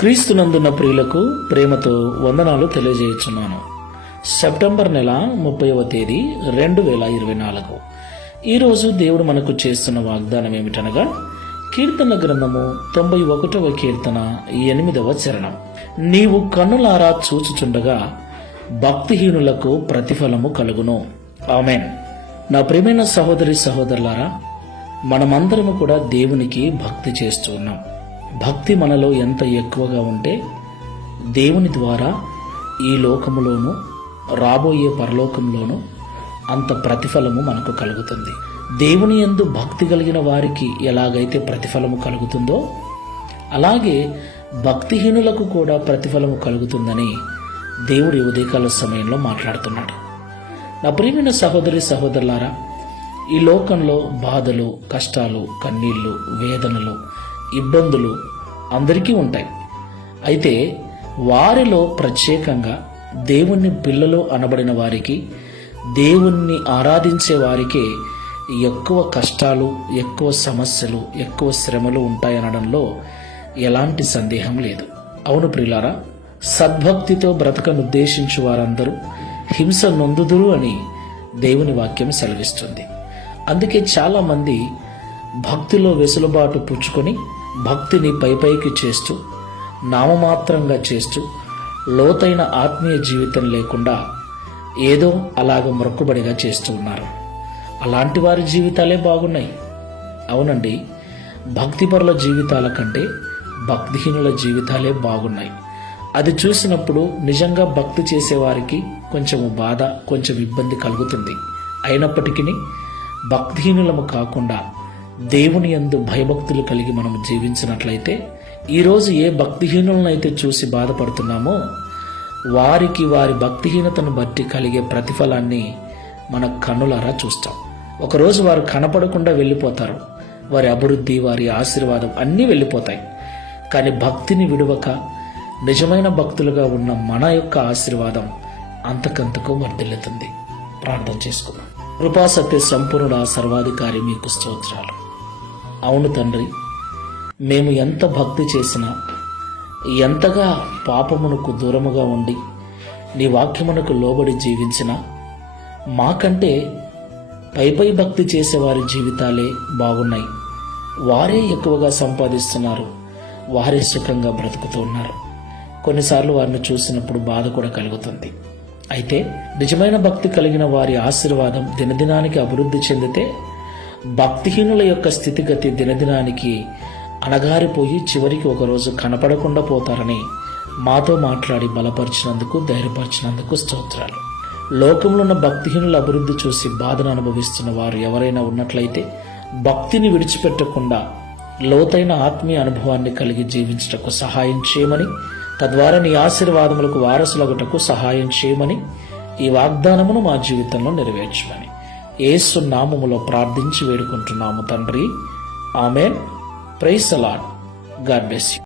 క్రీస్తునందున్న ప్రియులకు ప్రేమతో వందనాలు తెలియజేయుచున్నాను. సెప్టెంబర్ నెల 30వ తేదీ 2024. ఈరోజు దేవుడు మనకు చేస్తున్న వాగ్దానం ఏమిటనగా కీర్తన గ్రంథము 91వ కీర్తన 8వ చరణం. నీవు కన్నులారా చూచుచుండగా భక్తిహీనులకు ప్రతిఫలము కలుగును. ఆమేన్. నా ప్రియమైన సహోదరి సహోదరులారా, మనమందరము కూడా దేవునికి భక్తి చేస్తూ ఉన్నాం. భక్తి మనలో ఎంత ఎక్కువగా ఉంటే దేవుని ద్వారా ఈ లోకములోను రాబోయే పరలోకంలోను అంత ప్రతిఫలము మనకు కలుగుతుంది. దేవుని యందు భక్తి కలిగిన వారికి ఎలాగైతే ప్రతిఫలము కలుగుతుందో అలాగే భక్తిహీనులకు కూడా ప్రతిఫలము కలుగుతుందని దేవుడి ఉదయకాల సమయంలో మాట్లాడుతున్నాడు. నా ప్రియమైన సహోదరి సహోదరులారా, ఈ లోకంలో బాధలు, కష్టాలు, కన్నీళ్లు, వేదనలు, ఇబ్బందులు అందరికీ ఉంటాయి. అయితే వారిలో ప్రత్యేకంగా దేవుని పిల్లలు అనబడిన వారికి, దేవుణ్ణి ఆరాధించే వారికి ఎక్కువ కష్టాలు, ఎక్కువ సమస్యలు, ఎక్కువ శ్రమలు ఉంటాయనడంలో ఎలాంటి సందేహం లేదు. అవును ప్రియులారా, సద్భక్తితో బ్రతకనుద్దేశించు వారందరూ హింస నొందుదురు అని దేవుని వాక్యం సెలవిస్తుంది. అందుకే చాలామంది భక్తిలో వెసులుబాటు పుచ్చుకొని భక్తిని పైకి చేస్తూ నామమాత్రంగా చేస్తూ లోతైన ఆత్మీయ జీవితం లేకుండా ఏదో అలాగ మొక్కుబడిగా చేస్తూ ఉన్నారు. అలాంటి వారి జీవితాలే బాగున్నాయి. అవునండి, భక్తిపరుల జీవితాల కంటే భక్తిహీనుల జీవితాలే బాగున్నాయి. అది చూసినప్పుడు నిజంగా భక్తి చేసేవారికి కొంచెం బాధ, కొంచెం ఇబ్బంది కలుగుతుంది. అయినప్పటికీ భక్తిహీనులము కాకుండా దేవుని యందు భయభక్తులు కలిగి మనం జీవించినట్లయితే ఈరోజు ఏ భక్తిహీనులనైతే చూసి బాధపడుతున్నామో వారికి వారి భక్తిహీనతను బట్టి కలిగే ప్రతిఫలాన్ని మన కన్నులారా చూస్తాం. ఒకరోజు వారు కనపడకుండా వెళ్ళిపోతారు. వారి అభివృద్ధి, వారి ఆశీర్వాదం అన్నీ వెళ్ళిపోతాయి. కానీ భక్తిని విడువక నిజమైన భక్తులుగా ఉన్న మన యొక్క ఆశీర్వాదం అంతకంతకు వర్ధిల్లుతుంది. ప్రార్థన చేసుకుందాం. కృపాసత్య సంపూర్ణుడా, సర్వాధికారి, మీకు స్తోత్రాలు. అవును తండ్రి, మేము ఎంత భక్తి చేసినా, ఎంతగా పాపమునకు దూరముగా ఉండి నీ వాక్యమునకు లోబడి జీవించినా మాకంటే పై భక్తి చేసేవారి జీవితాలే బాగున్నాయి. వారే ఎక్కువగా సంపాదిస్తున్నారు, వారే సుఖంగా బ్రతుకుతూ ఉన్నారు. కొన్నిసార్లు వారిని చూసినప్పుడు బాధ కూడా కలుగుతుంది. అయితే నిజమైన భక్తి కలిగిన వారి ఆశీర్వాదం దినదినానికి అభివృద్ధి చెందితే భక్తిహీనుల యొక్క స్థితిగతి దినదినానికి అణగారిపోయి చివరికి ఒకరోజు కనపడకుండా పోతారని మాతో మాట్లాడి బలపరిచినందుకు, ధైర్యపరిచినందుకు స్తోత్రాలు. లోకంలో ఉన్న భక్తిహీనుల అభివృద్ధి చూసి బాధను అనుభవిస్తున్న వారు ఎవరైనా ఉన్నట్లయితే భక్తిని విడిచిపెట్టకుండా లోతైన ఆత్మీయ అనుభవాన్ని కలిగి జీవించటకు సహాయం చేయమని, తద్వారా నీ ఆశీర్వాదములకు వారసులగుటకు సహాయం చేయమని, ఈ వాగ్దానమును మా జీవితంలో నెరవేర్చమని యేసు నామములో ప్రార్థించి వేడుకుంటున్నాము తండ్రి. ఆమేన్. Praise the lord. God bless you.